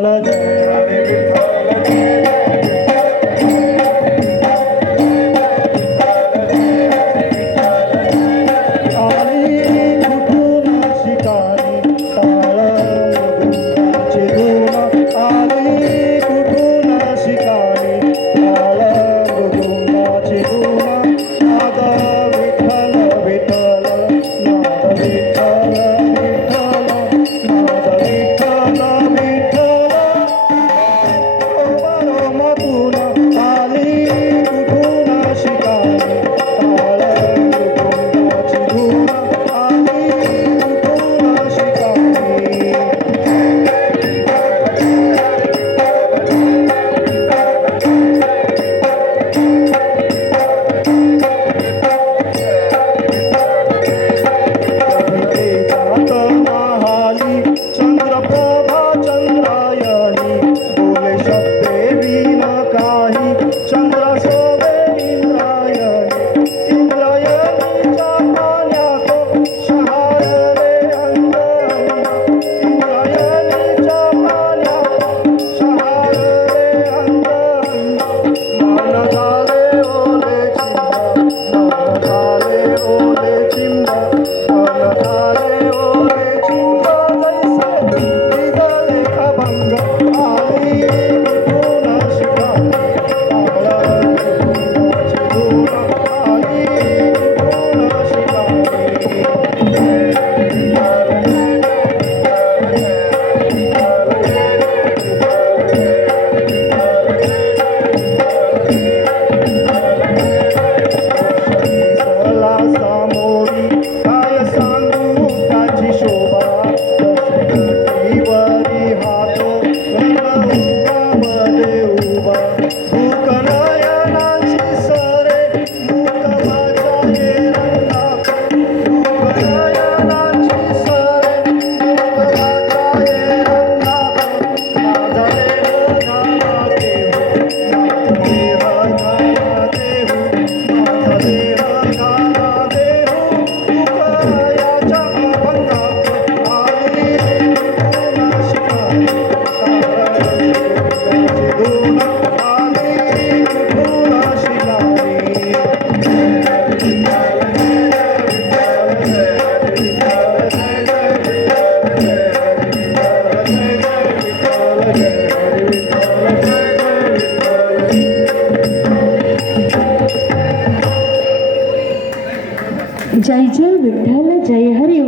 la la la. Jai Jai Vitthal Jai Hari